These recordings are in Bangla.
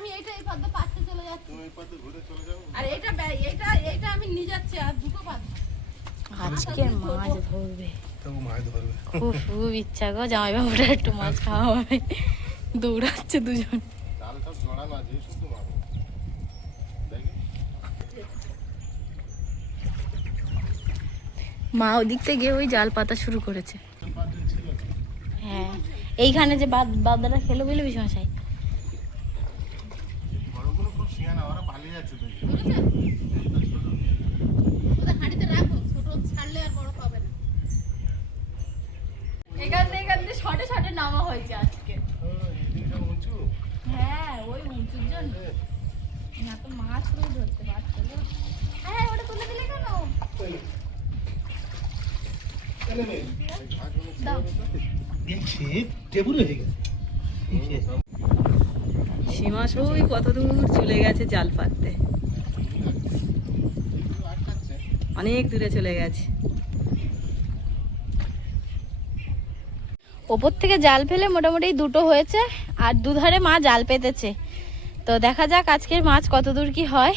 আমি এইটা এই পদ্ম পাশে চলে যাচ্ছি। তুমি এই পথে ঘুরে চলে যাও। আর এইটা আমি নিয়ে যাচ্ছি আর দুটো পদ্ম। আজকে মাছ ধরবে, তবু মাছ ধরবে। খুব ইচ্ছা গো জামাই বাবুরা একটু মাছ খাওয়া হবে। দৌড়াচ্ছে দুজন। জাল সব জড়ানো আছে, শুধু মাছ দেখি। মা ওদিক থেকে ওই জাল পাতা শুরু করেছে। পাঁচজন ছিল না। হ্যাঁ, এইখানে যে বাদারা খেলো বলে বিশমশাই। বড়গুলো খুব শিয়ানা, ওরা পালিয়ে যাচ্ছে দেখি। ওদের হাঁড়িতে রাখো, ছোট ছাড়লে আর বড় পাবে না। এখান থেকে শর্টে শর্টে নামা হয়েছে আজকে। এদিকটা উঁচু। হ্যাঁ, ওই উঁচুর জন্য না তো মাছ পুরো ধরতে পারছো না। হ্যাঁ, ওটা তুলে দিলে কেন? দাও। সীমা সবই কত দূর চলে গেছে জাল পাততে, অনেক দূরে চলে গেছে। ওপর থেকে জাল ফেলে মোটামুটি দুটো হয়েছে, আর দুধারে মা জাল পেতেছে। তো দেখা যাক আজকের মাছ কত দূর কি হয়।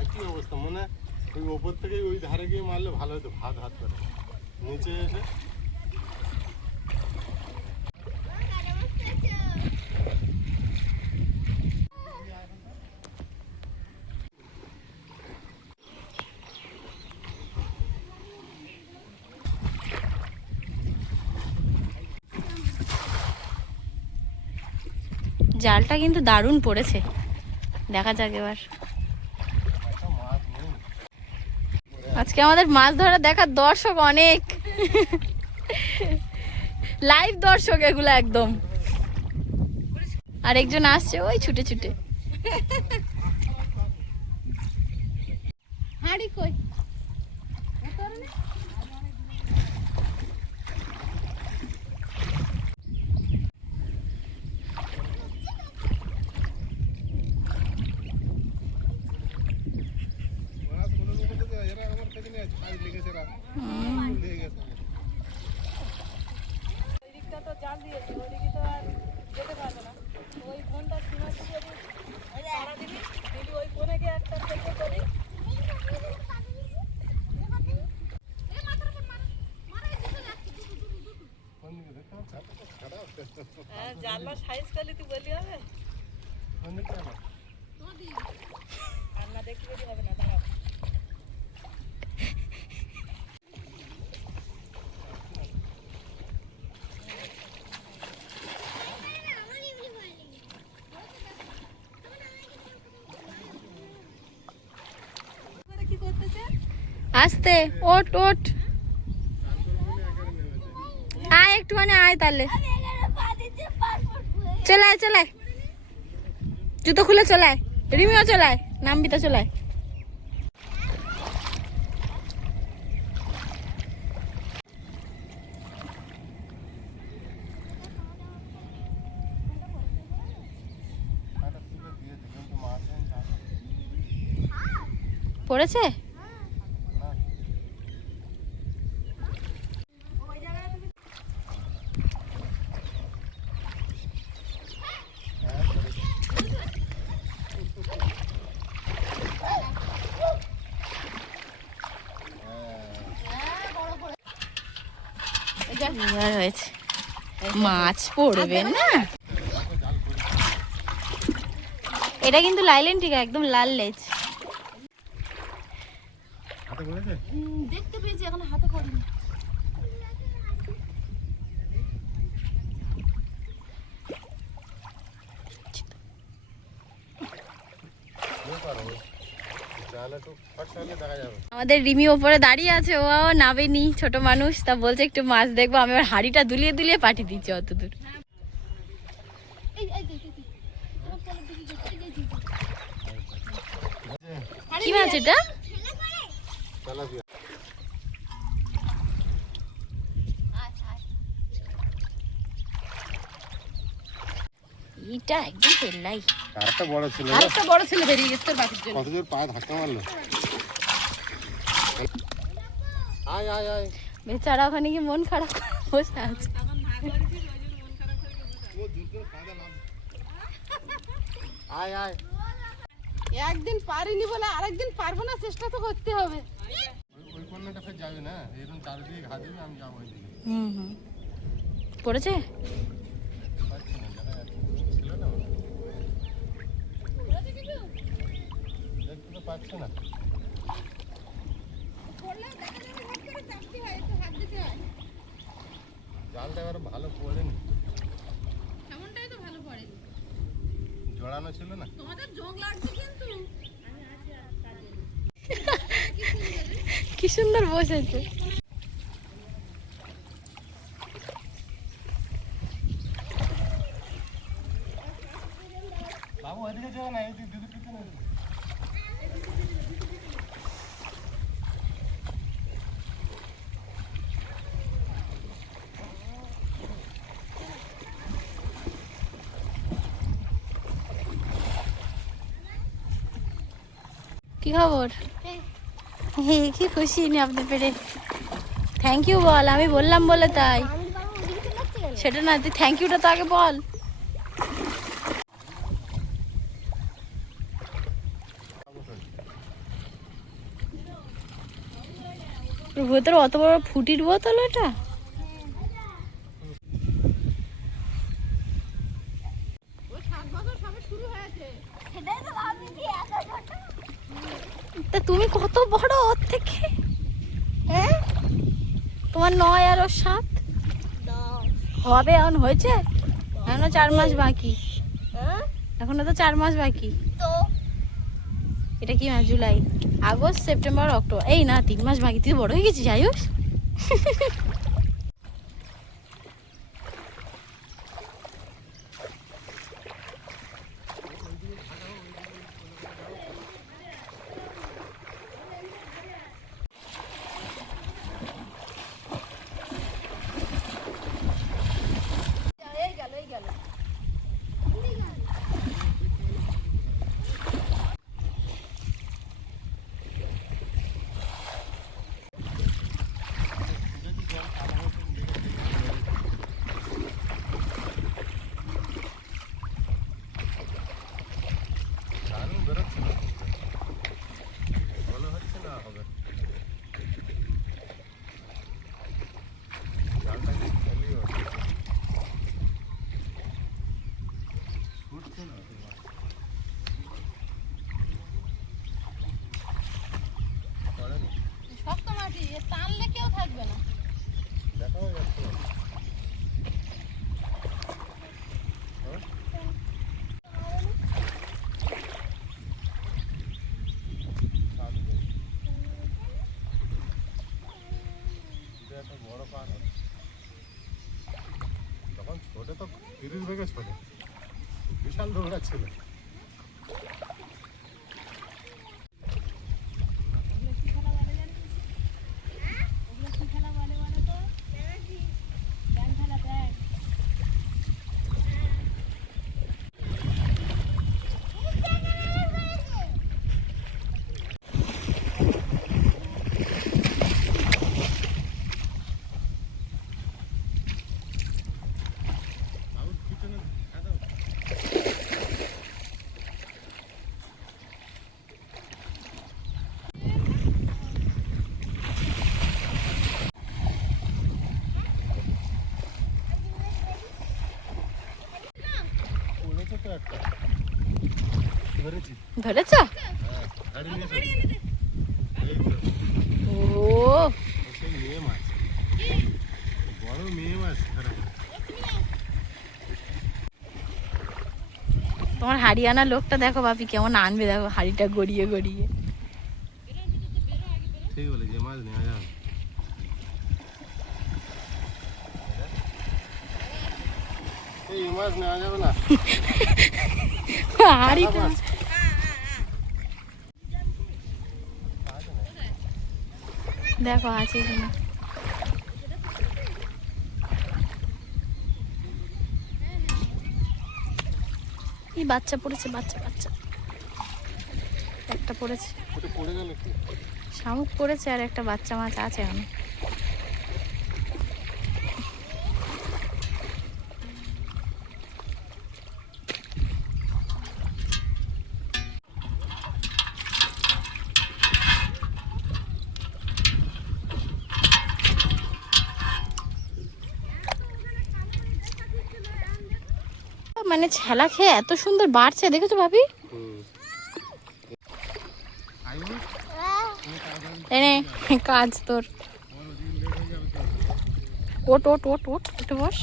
একই অবস্থা, মানে ওই ওপর থেকে ওই ধারে গিয়ে মারলে ভালো হতো, ভাত হাত করে নিচে এসে। জালটা কিন্তু দারুণ পড়েছে, দেখা যাক এবার। আজকে আমাদের মাছ ধরা দেখার দর্শক অনেক, লাইভ দর্শক এগুলো একদম। আর একজন আসছে ওই ছুটে ছুটে। হাঁড়ি কই? জানলা সাইজ করলে তুই বললি হবে, আর না দেখতে বেরিয়ে হবে না। দাঁড়াও, আস্তে ওট ওট, আয় একটুখানি আয় তাহলে। চলায় চলায়, জুতো খুলে চলায়, রিমিও চলায়, নামবিতা চলায়। পড়েছে? হয়েছে, মাছ পড়বে না। এটা কিন্তু লাইলেন, ঠিক একদম লাল লেজ। দেখতে পেয়েছি, এখন হাতে পড়িনি। আমাদের রিমি ওপরে দাঁড়িয়ে আছে, ও নাবেনি, ছোট মানুষ, তা বলছে একটু মাছ দেখবো। আমি আবার হাড়িটা দুলিয়ে দুলিয়ে পাঠিয়ে দিচ্ছি অত দূর। কি মাছ এটা? এটা একদম পেল্লাই। আরেকটা বড় ছিল, আরেকটা বড় ছেলে বেরিয়ে গেছে তোর বাকির জন্য। কত জোর পায়ে ধাক্কা মারলো। আয় আয় আয়, বেচারা ওখানে কি মন খারাপ করে বসে আছে। আয় আয় একদিন পারিনি বলে আরেকদিন পারবো না, চেষ্টা তো করতে হবে। ওই কন্যাটা ফের যাবে না, এরকম চারিদিকে ঘা দেবে, আমি যাবো ওইদিকে। হুম পড়েছে। দেখতে পাচ্ছি না, দেখা যাচ্ছে ছিল না ওরা। দেখতে তো পাচ্ছি না। জালটা এবার ভালো পড়েনি, এমনটাই তো ভালো পড়ে। জড়ানো ছিল না। তোমাদের জং লাগছে কিন্তু। কি সুন্দর বসেছে। বাবু ওইদিকে যাবে না, এইদিকে দিদি পিছনে যাবে। কি খবর? কি খুশি নি আপনি পেরে। থ্যাংক ইউ বল, আমি বললাম বলে তাই। সেটা না, তুই থ্যাংক ইউটা তো আগে বল। ভেতরে অত বড় ফুটির বোতল ওটা। ওই 7 বছর সবে শুরু হয়েছে। তা তুমি কত বড় ওর থেকে? হ্যাঁ, তোমার 9 আর ওর 7 হবে। এখন হয়েছে, এখনো 4 মাস বাকি। এখনো তো 4 মাস বাকি। এটা কি মাস? জুলাই, আগস্ট, সেপ্টেম্বর, অক্টোবর, এই না 3 মাস বাকি। তুই বড় হয়ে গেছিস আয়ুষ। দারুণ বেরোচ্ছে না, মনে হচ্ছে না হবে। জালটা কি খালি হচ্ছে, ছুটছে না তোমার। পড়েনি, শক্ত মাটি, এ টানলে কেউ থাকবে না। দেখাও যাচ্ছে না। একটা বড় পাহাড়, তখন ছোটে তো 30 বেগে ছোটে, বিশাল দৌড়া ছিল। বাবুর পিছনে দাও। পড়েছে তো একটা, ধরেছি। ধরেছ? হ্যাঁ, গাড়ি নিয়ে চলো। এই তো, ও সেই মেয়ে মাছ, বড় মেয়ে মাছ ধরা হয়েছে। তোমার হারিয়ানা লোকটা দেখো বাপি কেমন আনবে, দেখো হাড়িটা গড়িয়ে গড়িয়ে। ঠিক বলে, যে মাছ নেওয়া যাবে। এই মাছ নেওয়া যাবে না, হাড়িটা মাছ। দেখো আছে কিনা। এই বাচ্চা পড়েছে, বাচ্চা বাচ্চা একটা পড়েছে, ওটা পড়ে গেল কি? শামুক পড়েছে আর একটা বাচ্চা মাছ আছে এখন। মানে ছেলা খেয়ে এত সুন্দর বাড়ছে, দেখেছো ভাবি? এনে কাজ তোর। ওট ওট ওট ওট উঠে বস।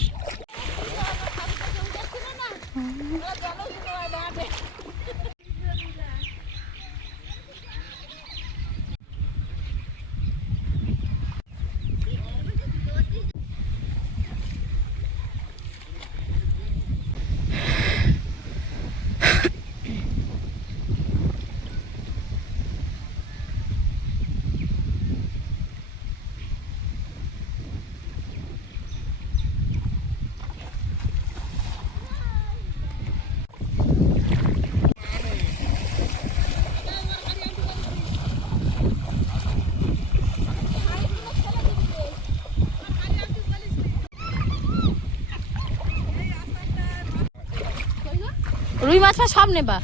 রুই মাছ সব নেবা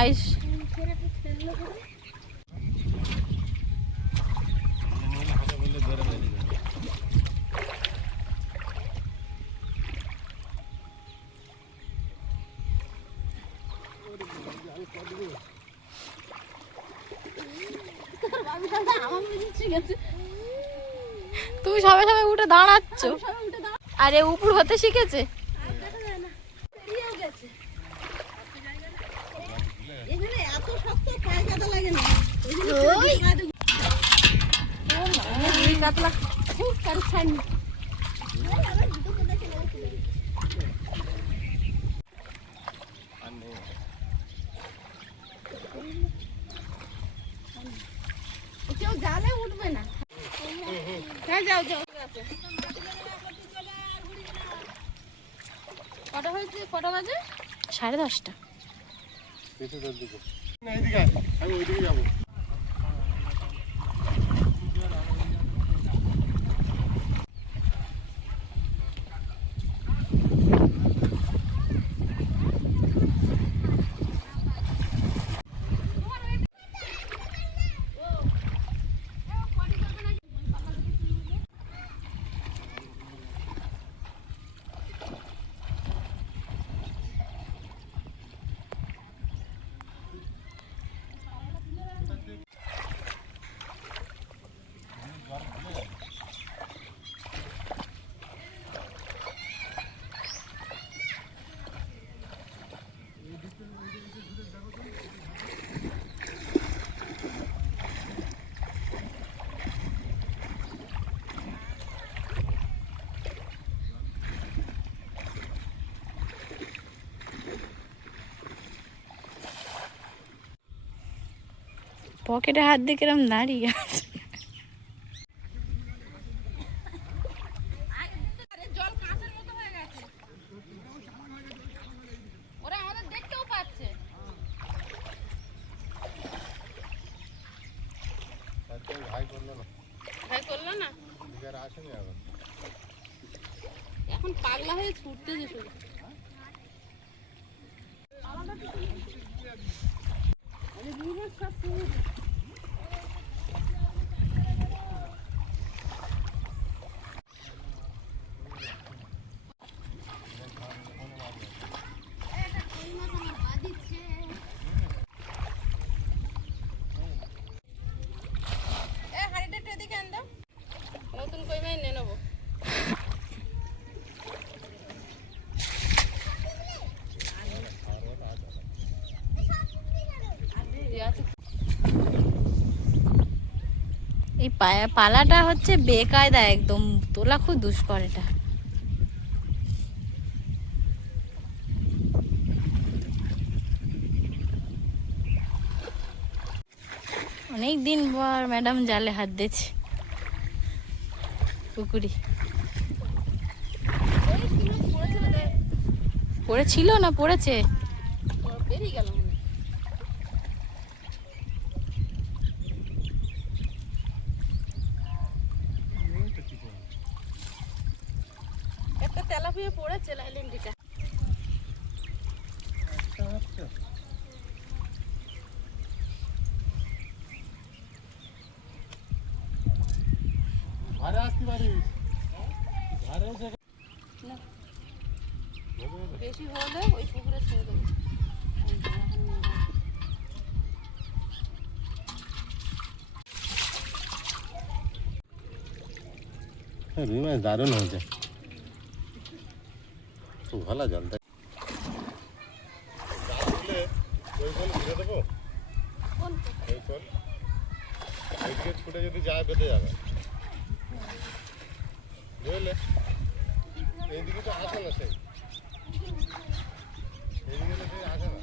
আইস। তুমি সবাই সবাই উঠে দাঁড়াচ্ছ, আরে উপর হতে শিখেছে। কেউ জালে উঠবে না। হ্যাঁ যাও যাও। কটা হয়েছে? কটা বাজে? 10:30। আমি ওইদিকে যাবো। পকেটে হাত দিয়ে কিরম দাঁড়িয়ে আছে। জল কাঁচের মতো হয়ে গেছে, ওরা আমাদের দেখতেও পাচ্ছে। ভাই করলো না, ভাই করলো না, আসেনি আবার। এখন পাগলা হয়ে ছুটতে যে শুরু। নতুন কই মাছ নিয়ে নেবো। এই পালাটা হচ্ছে বেকায়দা একদম, তোলা খুব দুষ্কর এটা। অনেক দিন পর ম্যাডাম জালে হাত দিয়েছে পুকুরি। পড়েছিল না পড়েছে? বেরিয়ে গেল মনে হয়। একটা তেলাপিয়া পড়েছে লাইলেন্ডিটা। ঘরে আসতে পারিস, ঘরে বেশি হলে ওই পুকুরে ছেড়ে দেবো। রুই মাছ দারুণ হয়েছে, খুব ভালো জল দেয়। ওই কোল ঘিরে দেবো, ওই কোল ওইদিকে ছুটে যদি যায় বেঁধে যাবে, বুঝলে? এইদিকে তো আসে না, সেই এইদিকে তো সেই আসে না,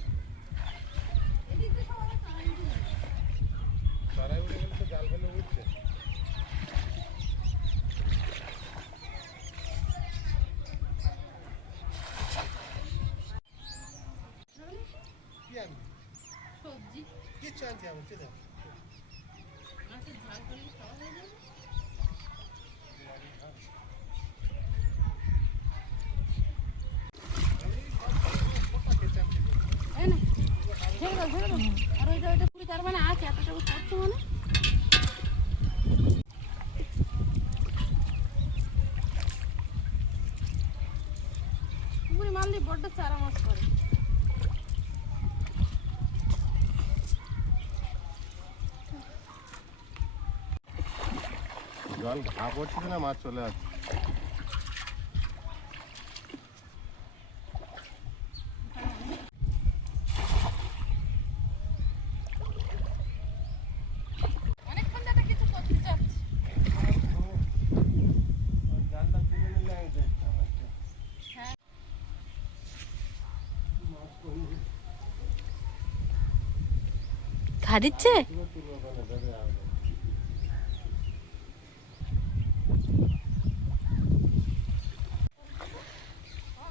তারাই উঠে গেলে তো জাল ফেলে উঠছে। সবজি কিচ্ছু আনছি আমি, ঠিক আছে? মাছের ঝাল করলে খাওয়া হয়ে যাবে। এই না, ছেড়ে দাও, ছেড়ে দাও। আর ওইটা পুরি তার মানে আছে, এতটা করছো মানে। পুরি মারলে বড্ড চারা মাছ করে। জল ঘা পড়ছে না, মাছ চলে আসছে। অনেকক্ষণ ধরে কিছু করতে চাচ্ছি। জালটা তুলে নিলে আমি দেখতাম একটা। হ্যাঁ। ধারিচ্ছে? তুলবো ওখানে, ধরে আসবে।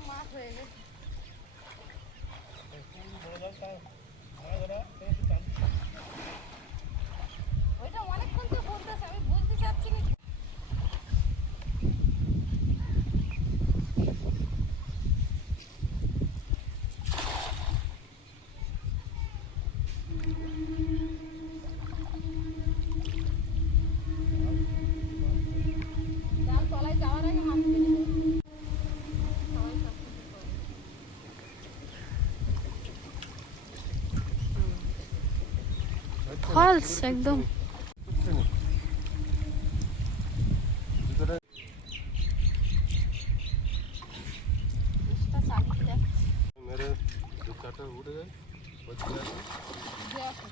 মাছ হয়ে গেছে। ওইটা অনেকক্ষণ তো বলতেছে, আমি বুঝতে চাচ্ছি না। জাল তলায় যাওয়ার আগে মাছ বেরিয়ে যাবে। সবাই সাবধানে করো। ফলস একদম। ভিতরে চেষ্টা চালিয়ে যাক। মেরে দু চারটা উঠে যায়, বলছি আছে। দেখো।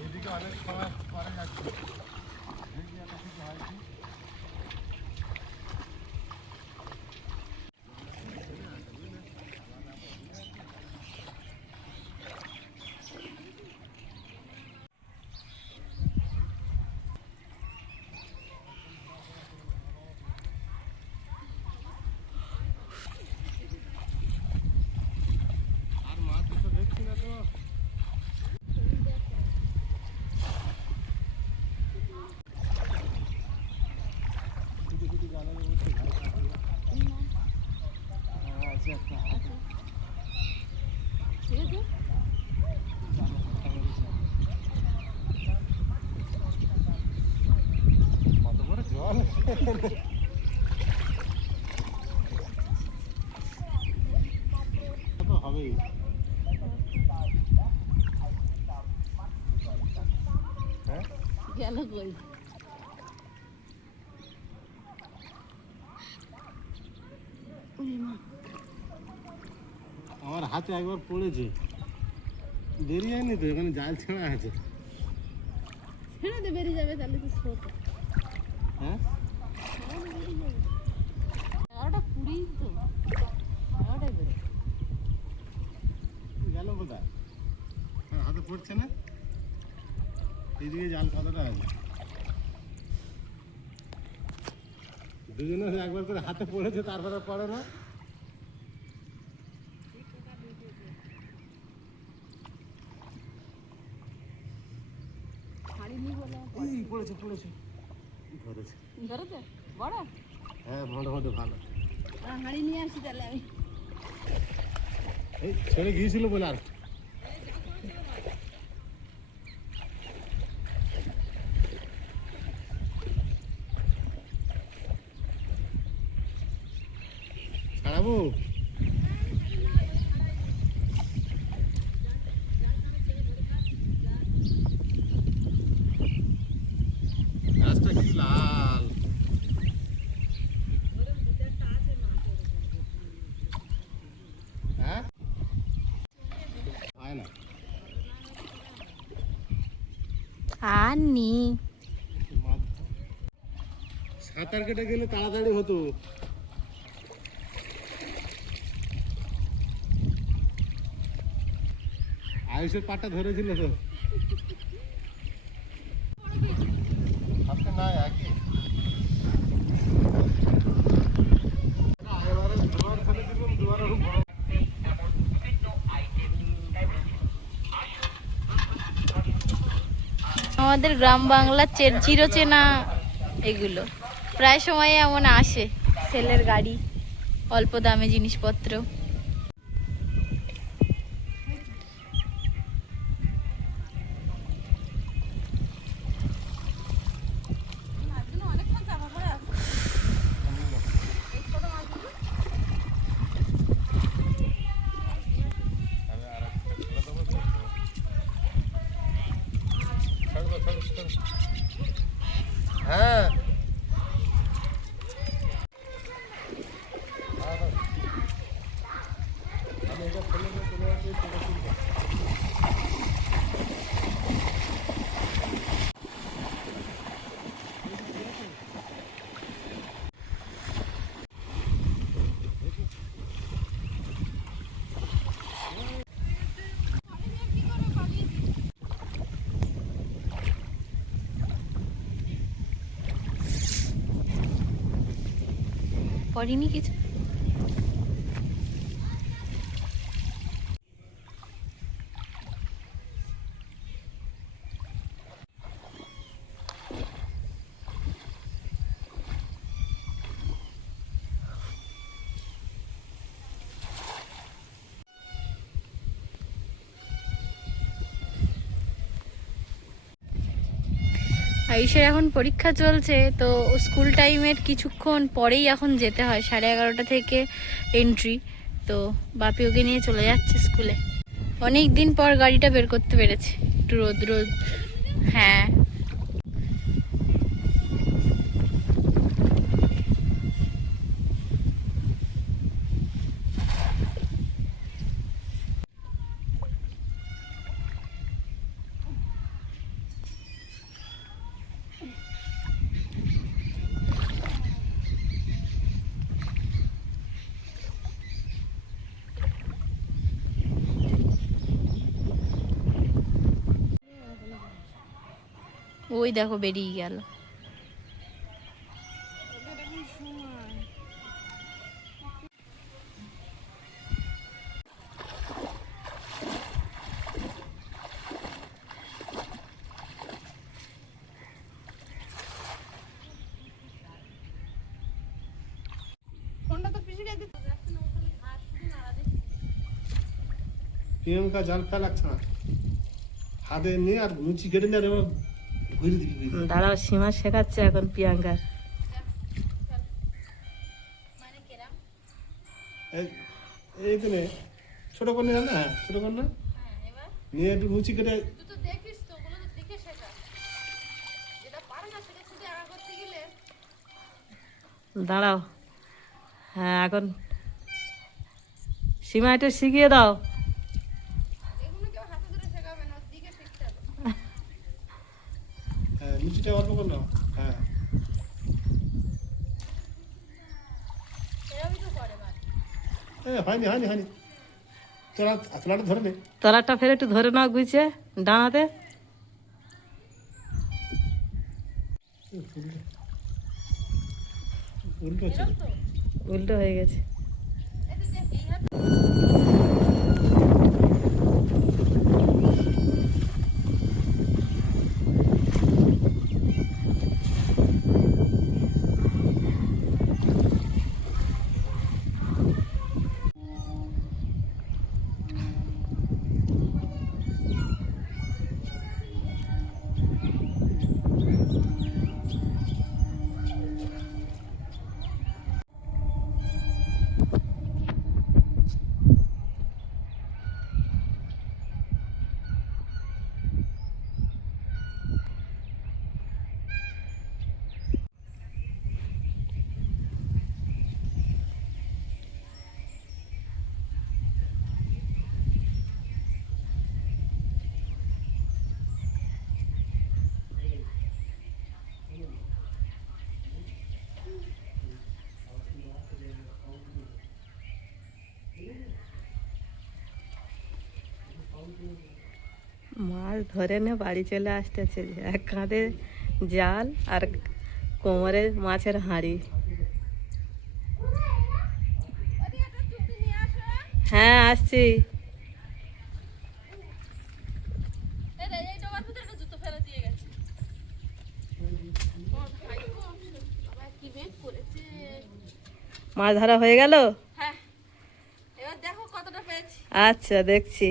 এইদিকে অনেক সময় পরে যাচ্ছে, দেখি এত কিছু হয় কি। আর মাছ তো দেখছি না তো। কুটি কুটি জালের মধ্যে ঘাস আছে। আছে একটা হাতে। ঠিক আছে। জালে হাতটা মেরেছে। কত বড় জল! তো হবেই। হ্যাঁ, গেল কই? আমার হাতে একবার পড়েছে, বেরিয়ে যায়নি তো, এখানে জাল ছেঁড়া আছে। ছেড়ে দে, বেরিয়ে যাবে তাহলে তো ছোট। হ্যাঁ, ওটা পুরি তো, ওটাই বেরো। গেল কোথায়? আমার হাতে পড়ছে না, এইদিকে জাল কতটা আছে। দুজনে একবার করে হাতে পড়েছে, তারপরে পড়ে না। ছাড়িনি বলে এই পড়েছে পড়েছে, ধরেছে। ধরেছে বড়। হ্যাঁ, মোটামুটি ভালো। হাঁড়ি নিয়ে আসি তাহলে আমি। এই ছেড়ে গিয়েছিল বলে আর যাবো গাছটা কি লাল। হ্যাঁ আয় না আর নি সাঁতার কেটে গেলে তাড়াতাড়ি হতো। আয়ুষের পাটা ধরেছিল তো আজকে না একই আমাদের গ্রাম বাংলার চিরচেনা এগুলো প্রায় সময় এমন আসে, সেলের গাড়ি, অল্প দামে জিনিসপত্র। হ্যাঁ পড়িনি কিছু। আয়ুষের এখন পরীক্ষা চলছে, তো স্কুল টাইমের কিছুক্ষণ পরেই এখন যেতে হয়, 11:30 থেকে এন্ট্রি। তো বাপি ওকে নিয়ে চলে যাচ্ছে স্কুলে। অনেক দিন পর গাড়িটা বের করতে পেরেছে, একটু রোদ রোদ। হ্যাঁ ওই দেখো বেরিয়ে গেল। প্রিয়ঙ্কা জাল ফেলা লাগছে না, হাতে নিয়ে আর মুচি কেটে নিয়ে আর এবার ঘুরে দিবি। দাঁড়াও, সীমা শেখাচ্ছে এখন প্রিয়াঙ্কার। এই তো নে ছোট করে নিয়ে না, ছোট কর না নিয়ে একটু মুচি কেটে। দাঁড়াও, হ্যাঁ এখন সীমা এটা শিখিয়ে দাও। হ্যাঁ মুচিটা অল্প কর নাও। হ্যাঁ হয়নি হয়নি হয়নি, তোরা তোলাটা ধরে নে। তলাটা ফের একটু ধরে নাও গুছিয়ে ডানাতে। উল্টো ছিল। উল্টো হয়ে গেছে। মাছ ধরে নে বাড়ি চলে আসতেছে, এক কাঁধে জাল আর কোমরে মাছের হাঁড়ি। হ্যাঁ আসছি। মাছ ধরা হয়ে গেল? হ্যাঁ, এবার দেখো কতটা পেয়েছি। আচ্ছা দেখছি।